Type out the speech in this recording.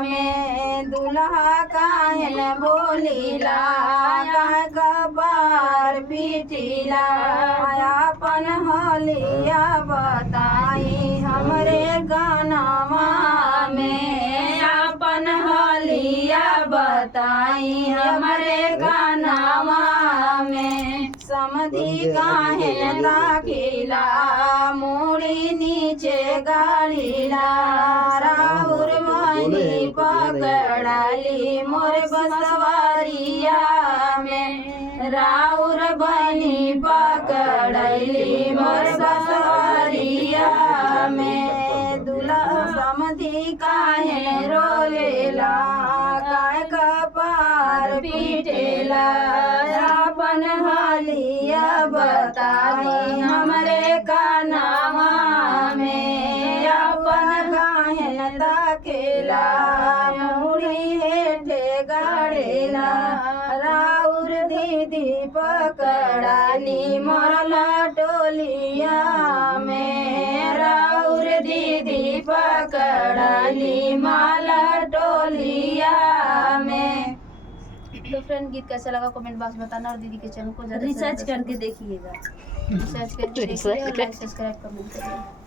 में दुल्हा काहे न बोलीला काहे कपार पीटीला अपन हलिया बताई हमरे गानावा में अपन हलिया बताई हमरे गानावा में समधी काहे न ताकीला मूड़ी नीचे गाड़ीला राउर मनी पकड़ाली मोर बसवारिया में राउर बनी पकड़ली मोर बसवारिया में दुल्हा समधी काहे रोलेला काहे कपार पीटेला अपन हालिया बताई हमरे कानावा में अपन काहे न ताकेला मुड़ी हेठे गाड़ेला राउर दीदी पकड़ाली मोरला टोलिया में राउर दीदी पकड़ाली माला टोलिया में। तो फ्रेंड गीत कैसा लगा कमेंट बॉक्स में बताना और दीदी के चैनल को रिसर्च करके देखिएगा। रिसर्च करके देखिए और लाइक सब्सक्राइब कमेंट करिए।